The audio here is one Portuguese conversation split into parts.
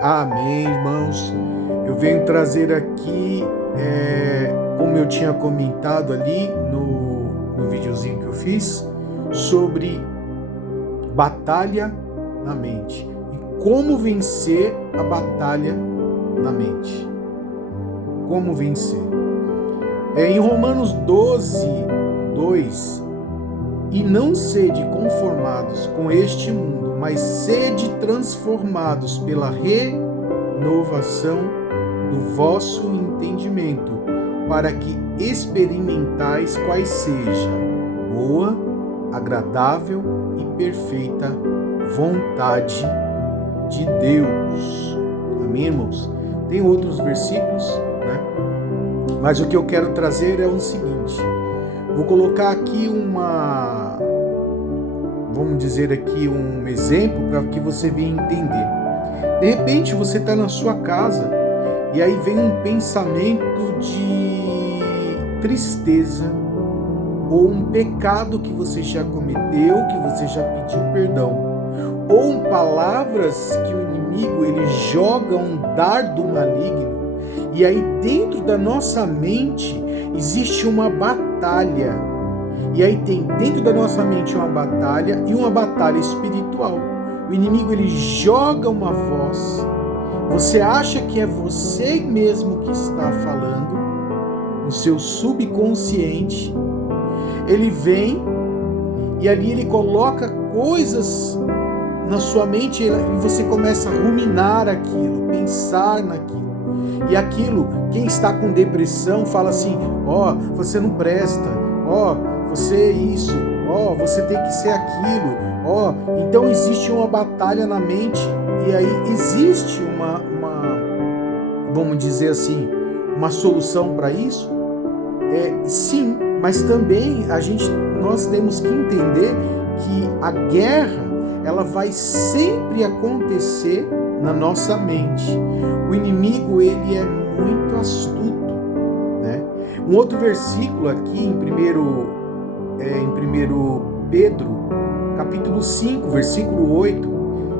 Amém, irmãos. Eu venho trazer aqui, como eu tinha comentado ali no videozinho que eu fiz, sobre batalha na mente e como vencer a batalha na mente. Como vencer? Em Romanos 12, 2, e não sede conformados com este mundo, mas sede transformados pela renovação do vosso entendimento, para que experimentais quais seja boa, agradável e perfeita vontade de Deus. Amém, irmãos? Tem outros versículos, né? Mas o que eu quero trazer é o seguinte. Vou colocar aqui vamos dizer aqui um exemplo para que você venha entender. De repente você está na sua casa e aí vem um pensamento de tristeza ou um pecado que você já cometeu, que você já pediu perdão, ou palavras que o inimigo ele joga um dardo maligno. E aí dentro da nossa mente existe uma batalha. E aí tem dentro da nossa mente uma batalha e uma batalha espiritual. O inimigo ele joga uma voz. Você acha que é você mesmo que está falando, no seu subconsciente. Ele vem e ali ele coloca coisas na sua mente e você começa a ruminar aquilo, pensar naquilo. E aquilo, quem está com depressão fala assim, você não presta, você é isso, você tem que ser aquilo, então existe uma batalha na mente e aí existe vamos dizer assim, uma solução para isso? Sim, mas também nós temos que entender que a guerra ela vai sempre acontecer na nossa mente. O inimigo ele é muito astuto, né? Um outro versículo aqui em 1 Pedro, capítulo 5, versículo 8,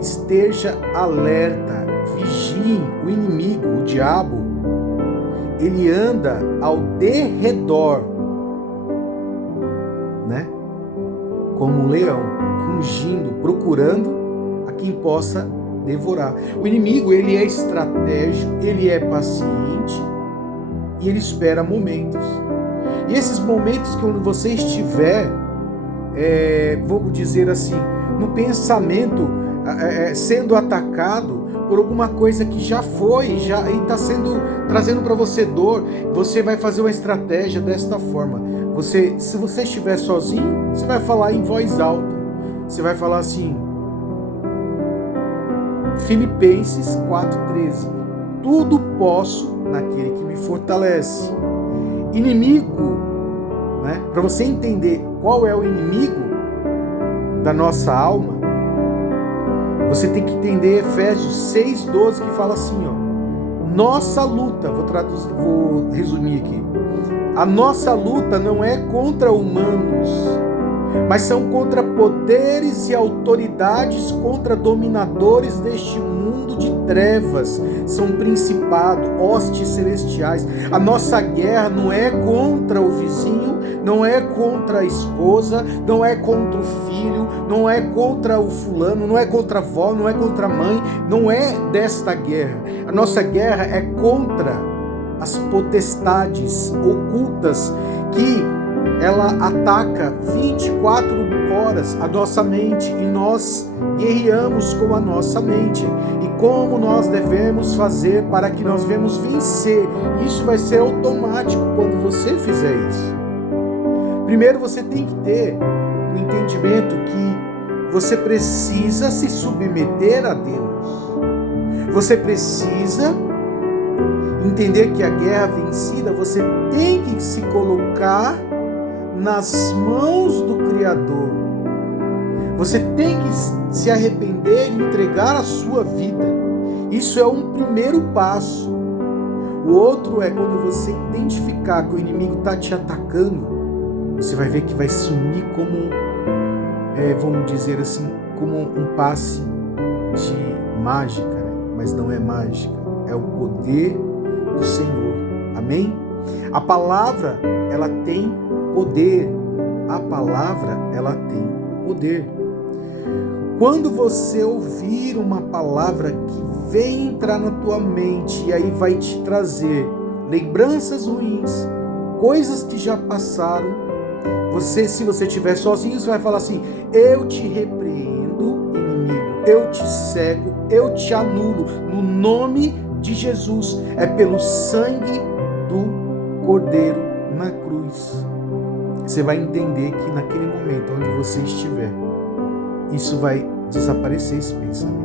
esteja alerta, vigiem, o inimigo, o diabo, ele anda ao derredor, né? Como um leão, rugindo, procurando a quem possa devorar. O inimigo, ele é estratégico, ele é paciente e ele espera momentos. E esses momentos que quando você estiver, vamos dizer assim, no pensamento, sendo atacado por alguma coisa que já foi, e está trazendo para você dor, você vai fazer uma estratégia desta forma. Se você estiver sozinho, você vai falar em voz alta. Você vai falar assim, Filipenses 4,13, tudo posso naquele que me fortalece. Inimigo, né? Para você entender qual é o inimigo da nossa alma, você tem que entender Efésios 6,12, que fala assim, nossa luta, vou resumir aqui, a nossa luta não é contra humanos, mas são contra poderes e autoridades, contra dominadores deste mundo de trevas, são principados, hostes celestiais. A nossa guerra não é contra o vizinho, não é contra a esposa, não é contra o filho, não é contra o fulano, não é contra a avó, não é contra a mãe, não é desta guerra. A nossa guerra é contra as potestades ocultas que ela ataca 24 horas a nossa mente e nós guerreamos com a nossa mente. E como nós devemos fazer para que nós venhamos vencer? Isso vai ser automático quando você fizer isso. Primeiro você tem que ter o entendimento que você precisa se submeter a Deus. Você precisa entender que a guerra vencida, você tem que se colocar nas mãos do Criador. Você tem que se arrepender e entregar a sua vida. Isso é um primeiro passo. O outro é quando você identificar que o inimigo está te atacando, você vai ver que vai sumir como, vamos dizer assim, como um passe de mágica, né? mas não é mágica, é o poder do Senhor. Amém? A palavra, ela tem poder. A palavra, ela tem poder. Quando você ouvir uma palavra que vem entrar na tua mente e aí vai te trazer lembranças ruins, coisas que já passaram, se você estiver sozinho, você vai falar assim: eu te repreendo, inimigo, eu te cego, eu te anulo, no nome de Jesus. É pelo sangue do Cordeiro na cruz. Você vai entender que naquele momento onde você estiver, isso vai desaparecer, esse pensamento.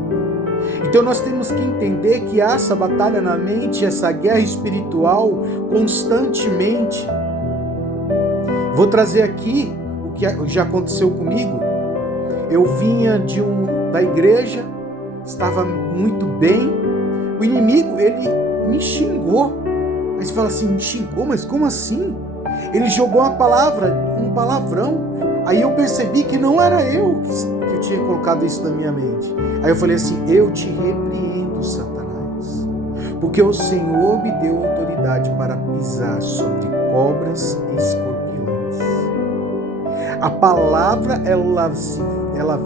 Então nós temos que entender que há essa batalha na mente, essa guerra espiritual constantemente. Vou trazer aqui o que já aconteceu comigo. Eu vinha da igreja, estava muito bem. O inimigo, ele me xingou. Aí você fala assim: me xingou? Mas como assim? Ele jogou uma palavra, um palavrão. Aí eu percebi que não era eu que eu tinha colocado isso na minha mente. Aí eu falei assim: eu te repreendo, Satanás, porque o Senhor me deu autoridade para pisar sobre cobras e escorpiões. A palavra, ela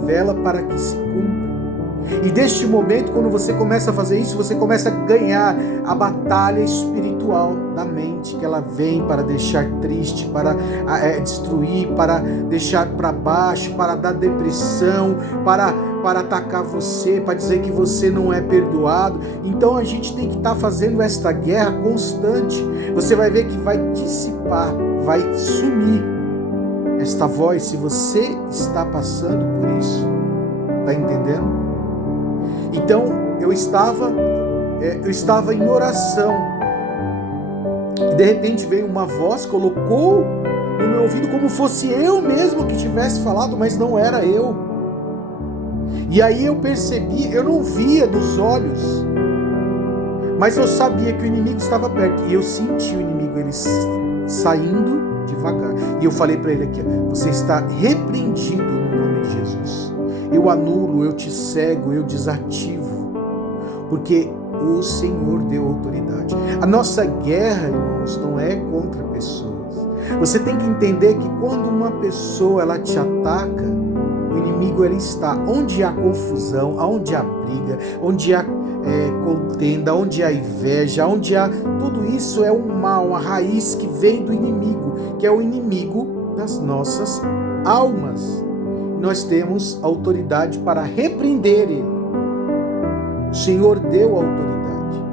vela para que se cumpra. E deste momento, quando você começa a fazer isso, você começa a ganhar a batalha espiritual da mente, que ela vem para deixar triste, para destruir, para deixar para baixo, para dar depressão, para atacar você, para dizer que você não é perdoado. Então a gente tem que estar fazendo esta guerra constante. Você vai ver que vai dissipar, vai sumir esta voz, se você está passando por isso. Está entendendo? Então, eu estava em oração, e de repente veio uma voz, colocou no meu ouvido como fosse eu mesmo que tivesse falado, mas não era eu. E aí eu percebi, eu não via dos olhos, mas eu sabia que o inimigo estava perto, e eu senti o inimigo, ele saindo devagar. E eu falei para ele aqui: você está repreendido no nome de Jesus. Eu anulo, eu te cego, eu desativo, porque o Senhor deu autoridade. A nossa guerra, irmãos, não é contra pessoas. Você tem que entender que quando uma pessoa ela te ataca, o inimigo ele está onde há confusão, onde há briga, onde há contenda, onde há inveja, onde há tudo isso é um mal, a raiz que vem do inimigo, que é o inimigo das nossas almas. Nós temos autoridade para repreender ele. O Senhor deu autoridade.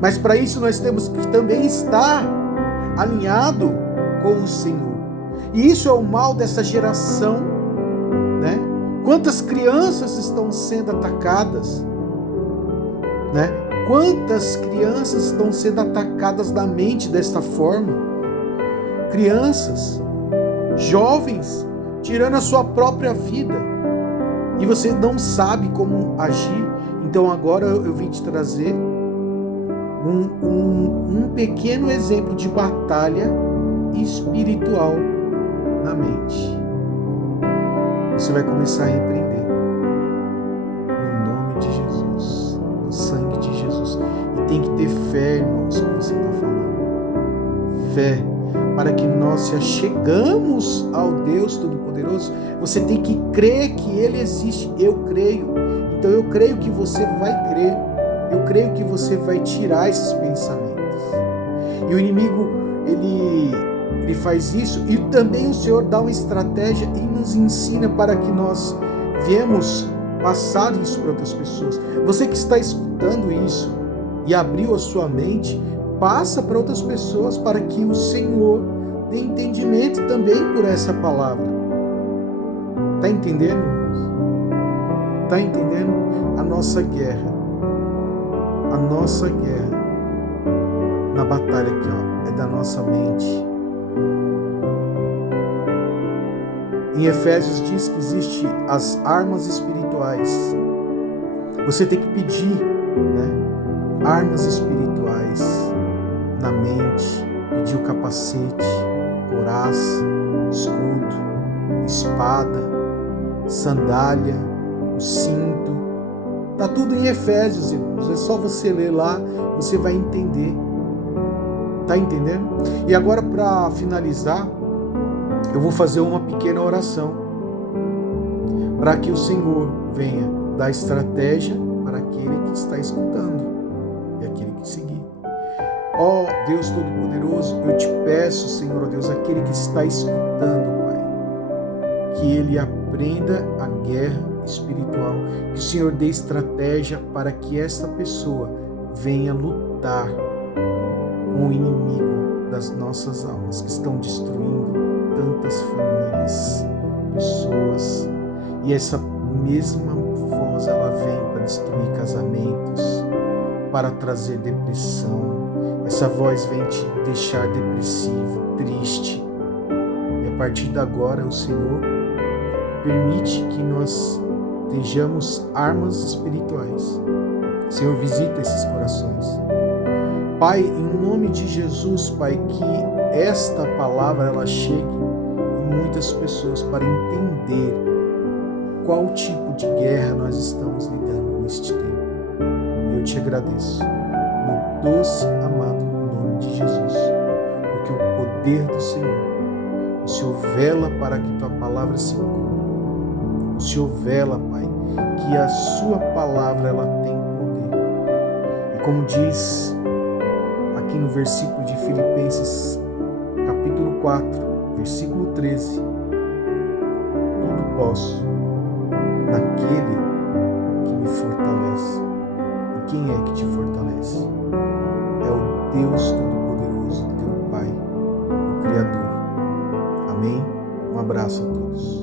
Mas para isso nós temos que também estar alinhado com o Senhor. E isso é o mal dessa geração, né? Quantas crianças estão sendo atacadas, né? Quantas crianças estão sendo atacadas na mente desta forma? Crianças, jovens, tirando a sua própria vida, e você não sabe como agir. Então agora eu vim te trazer um pequeno exemplo de batalha espiritual na mente. Você vai começar a repreender no nome de Jesus, no sangue de Jesus. E tem que ter fé, irmãos, que você está falando. Fé. Para que nós se achegamos ao Deus Todo-Poderoso, você tem que crer que Ele existe. Eu creio. Então eu creio que você vai crer. Eu creio que você vai tirar esses pensamentos. E o inimigo, ele faz isso. E também o Senhor dá uma estratégia e nos ensina para que nós viemos passar isso para outras pessoas. Você que está escutando isso e abriu a sua mente, passa para outras pessoas, para que o Senhor dê entendimento também por essa palavra. Está entendendo, irmãos? Está entendendo? A nossa guerra na batalha aqui, ó, é da nossa mente. Em Efésios diz que existem as armas espirituais. Você tem que pedir, né? Armas espirituais na mente, pedir o capacete, couraça, escudo, espada, sandália, o cinto, Tá tudo em Efésios, irmãos. É só você ler lá, você vai entender. Tá entendendo? E agora, para finalizar, eu vou fazer uma pequena oração para que o Senhor venha dar estratégia para aquele que está escutando e aquele que seguir. Ó Deus Todo-Poderoso, eu te peço, Senhor, ó Deus, aquele que está escutando, Pai, que ele aprenda a guerra espiritual, que o Senhor dê estratégia para que esta pessoa venha lutar com o inimigo das nossas almas, que estão destruindo tantas famílias, pessoas, e essa mesma voz, ela vem para destruir casamentos, para trazer depressão. Essa voz vem te deixar depressivo, triste. E a partir de agora, o Senhor permite que nós estejamos armas espirituais. Senhor, visita esses corações. Pai, em nome de Jesus, Pai, que esta palavra ela chegue em muitas pessoas para entender qual tipo de guerra nós estamos lidando neste tempo. E eu te agradeço, no doce, amado nome de Jesus, porque o poder do Senhor, o Senhor vela para que tua palavra se cumpra. O Senhor vela, Pai, que a sua palavra ela tem poder. E como diz aqui no versículo de Filipenses, capítulo 4, versículo 13, tudo posso naquele que me fortalece. E quem é que te fortalece? É o Deus Todo-Poderoso, teu Pai, o Criador. Amém? Um abraço a todos.